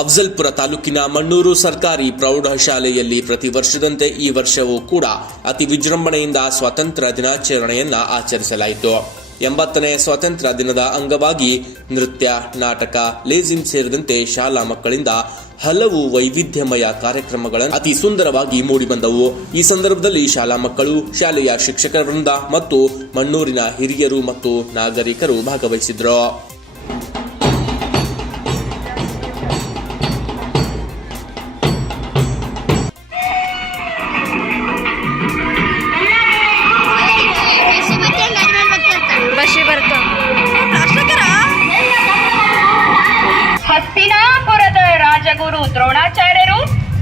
ಅಫ್ಜಲ್ಪುರ ತಾಲೂಕಿನ ಮಣ್ಣೂರು ಸರ್ಕಾರಿ ಪ್ರೌಢಶಾಲೆಯಲ್ಲಿ ಪ್ರತಿ ವರ್ಷದಂತೆ ಈ ವರ್ಷವೂ ಕೂಡ ಅತಿ ವಿಜೃಂಭಣೆಯಿಂದ ಸ್ವಾತಂತ್ರ್ಯ ದಿನಾಚರಣೆಯನ್ನ ಆಚರಿಸಲಾಯಿತು. 80ನೇ ಸ್ವಾತಂತ್ರ್ಯ ದಿನದ ಅಂಗವಾಗಿ ನೃತ್ಯ, ನಾಟಕ, ಲೇಜಿಮ್ ಸೇರಿದಂತೆ ಶಾಲಾ ಮಕ್ಕಳಿಂದ ಹಲವು ವೈವಿಧ್ಯಮಯ ಕಾರ್ಯಕ್ರಮಗಳನ್ನು ಅತಿ ಸುಂದರವಾಗಿ ಮೂಡಿಬಂದವು. ಈ ಸಂದರ್ಭದಲ್ಲಿ ಶಾಲಾ ಮಕ್ಕಳು, ಶಾಲೆಯ ಶಿಕ್ಷಕರ ವೃಂದ ಮತ್ತು ಮಣ್ಣೂರಿನ ಹಿರಿಯರು ಮತ್ತು ನಾಗರಿಕರು ಭಾಗವಹಿಸಿದ್ರು. ಹಸ್ತಿನಾಪುರದ ರಾಜಗುರು ದ್ರೋಣಾಚಾರ್ಯರು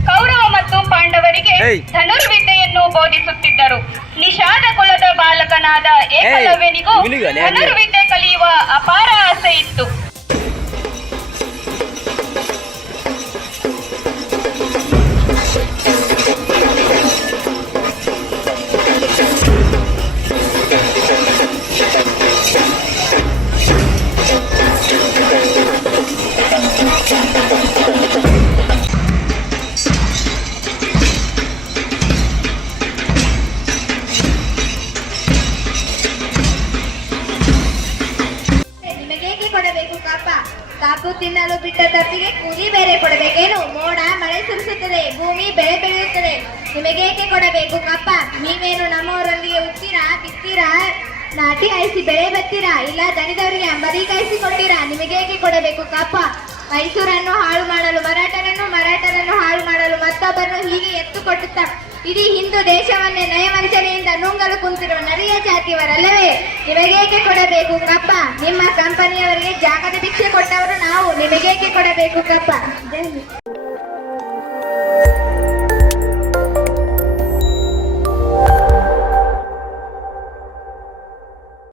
ಕೌರವ ಮತ್ತು ಪಾಂಡವರಿಗೆ ಧನುರ್ವಿದ್ಯೆಯನ್ನು ಬೋಧಿಸುತ್ತಿದ್ದರು. ನಿಷಾದ ಕುಲದ ಬಾಲಕನಾದ ಏಕಲವ್ಯನಿಗೂ ಧನುರ್ವಿದ್ಯೆ ಕಲಿಯುವ ಅಪಾರ ಆಸೆ ಇತ್ತು. ಕಾಪು ತಿನ್ನಲು ಬಿಟ್ಟ ತಪ್ಪಿಗೆ ಕೂಲಿ ಬೇರೆ ಕೊಡಬೇಕೇನು? ಮೋಡ ಮಳೆ ಸುರಿಸುತ್ತದೆ, ಭೂಮಿ ಬೆಳೆ ಬೆಳೆಯುತ್ತದೆ, ನಿಮಗೇಕೆ ಕೊಡಬೇಕು ಕಪ್ಪ? ನೀವೇನು ನಮ್ಮವರೊಂದಿಗೆ ಉತ್ತೀರಾ, ಬಿತ್ತೀರಾ, ನಾಟಿ ಹಾಯಿಸಿ ಬೆಳೆ ಬತ್ತೀರಾ? ಇಲ್ಲ ದಣಿದವರಿಗೆ ಅಂಬರಿ ಕಾಯಿಸಿ ಕೊಡ್ತೀರಾ? ನಿಮಗೇಕೆ ಕೊಡಬೇಕು ಕಪ್ಪ? ಮೈಸೂರನ್ನು ಹಾಳು ಮಾಡಲು ಮರಾಠರನ್ನು ಹಾಳು ಮಾಡಲು ಮತ್ತೊಬ್ಬರನ್ನು ಹೀಗೆ ಎತ್ತು ಕೊಟ್ಟುತ್ತಾ ಇಡೀ ಹಿಂದೂ ದೇಶವನ್ನೇ ನಯವಂಚನೆಯಿಂದ ನುಂಗಲು ಕುಂತಿರುವ ನರಿಯ ಜಾತಿಯವರಲ್ಲವೇ? ನಿಮಗೇಕೆ ಕೊಡಬೇಕು ಕಪ್ಪ? ನಿಮ್ಮ ಕಂಪನಿಯವರಿಗೆ ಜಾಗದ ಭಿಕ್ಷೆ ಕೊಟ್ಟವರು ನಾವು, ನಿಮಗೇಕೆ ಕೊಡಬೇಕು ಕಪ್ಪ?